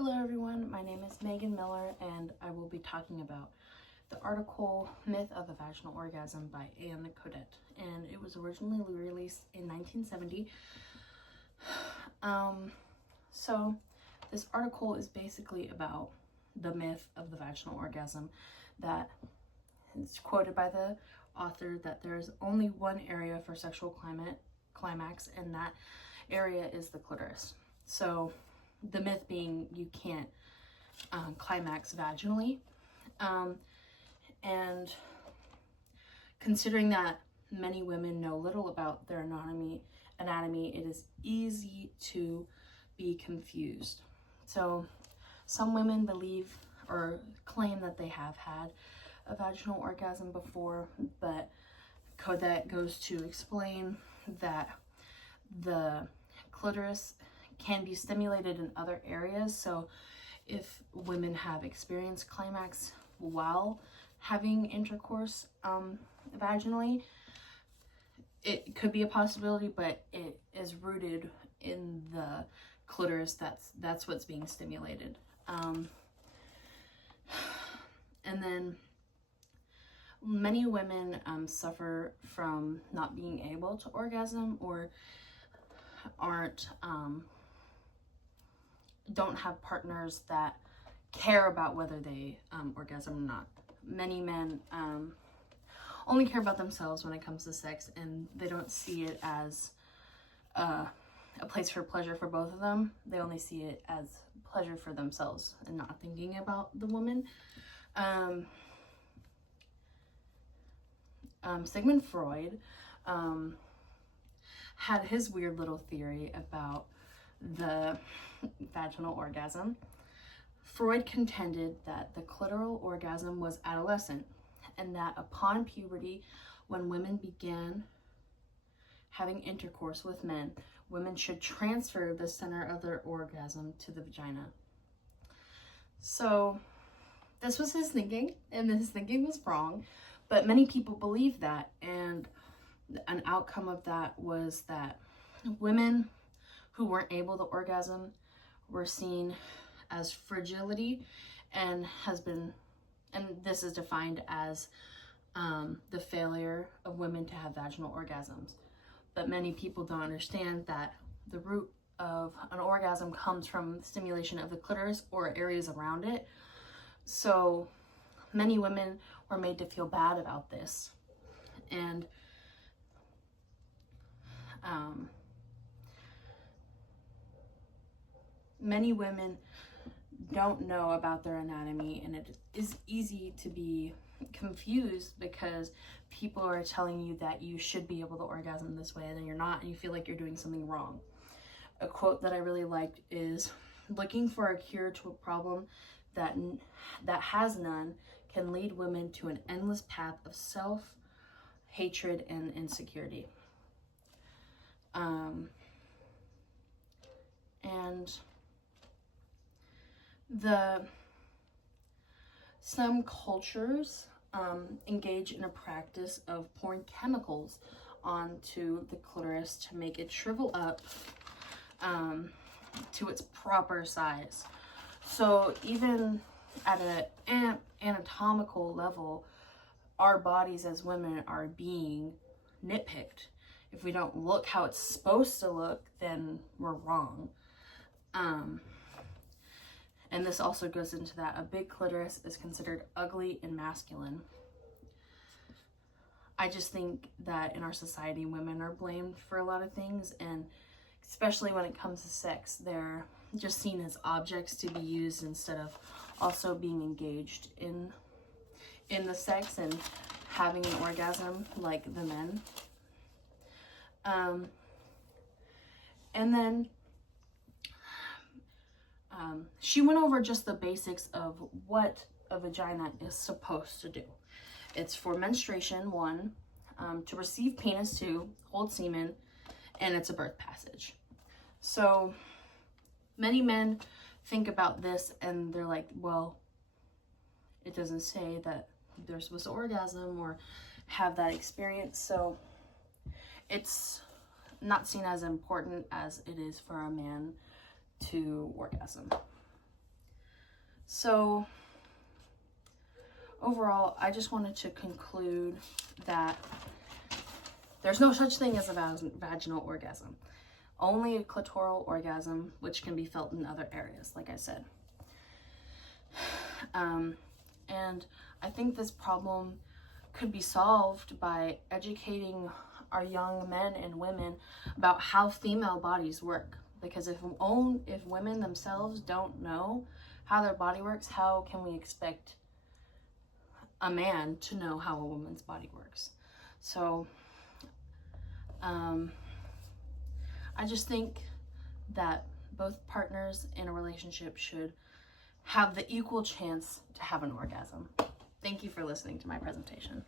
Hello everyone, my name is Megan Miller and I will be talking about the article Myth of the Vaginal Orgasm by Anne Koedt, and it was originally released in 1970. So this article is basically about the myth of the vaginal orgasm, that it's quoted by the author that there is only one area for sexual climax, and that area is the clitoris. So the myth being you can't climax vaginally, and considering that many women know little about their anatomy, it is easy to be confused. So some women believe or claim that they have had a vaginal orgasm before, but Koedt goes to explain that the clitoris can be stimulated in other areas. So if women have experienced climax while having intercourse vaginally, it could be a possibility, but it is rooted in the clitoris. That's what's being stimulated. And then many women suffer from not being able to orgasm, or don't have partners that care about whether they orgasm or not. Many men only care about themselves when it comes to sex, and they don't see it as a place for pleasure for both of them. They only see it as pleasure for themselves and not thinking about the woman. Sigmund Freud had his weird little theory about the vaginal orgasm. Freud contended that the clitoral orgasm was adolescent, and that upon puberty, when women began having intercourse with men, women should transfer the center of their orgasm to the vagina. So this was his thinking, and his thinking was wrong, but many people believe that, and an outcome of that was that women who weren't able to orgasm were seen as fragility, and this is defined as the failure of women to have vaginal orgasms. But many people don't understand that the root of an orgasm comes from stimulation of the clitoris or areas around it. So many women were made to feel bad about this, and many women don't know about their anatomy, and it is easy to be confused because people are telling you that you should be able to orgasm this way, and then you're not, and you feel like you're doing something wrong. A quote that I really liked is, "Looking for a cure to a problem that has none can lead women to an endless path of self-hatred and insecurity." And some cultures engage in a practice of pouring chemicals onto the clitoris to make it shrivel up to its proper size. So even at an anatomical level, our bodies as women are being nitpicked. If we don't look how it's supposed to look, then we're wrong. And this also goes into that a big clitoris is considered ugly and masculine. I just think that in our society, women are blamed for a lot of things, and especially when it comes to sex, they're just seen as objects to be used instead of also being engaged in the sex and having an orgasm like the men. And then she went over just the basics of what a vagina is supposed to do. It's for menstruation, 1, to receive penis, 2, hold semen, and it's a birth passage. So many men think about this and they're like, well, it doesn't say that they're supposed to orgasm or have that experience, so it's not seen as important as it is for a man to orgasm. So overall, I just wanted to conclude that there's no such thing as a vaginal orgasm. Only a clitoral orgasm, which can be felt in other areas, like I said. And I think this problem could be solved by educating our young men and women about how female bodies work. Because if women themselves don't know how their body works, how can we expect a man to know how a woman's body works? So I just think that both partners in a relationship should have the equal chance to have an orgasm. Thank you for listening to my presentation.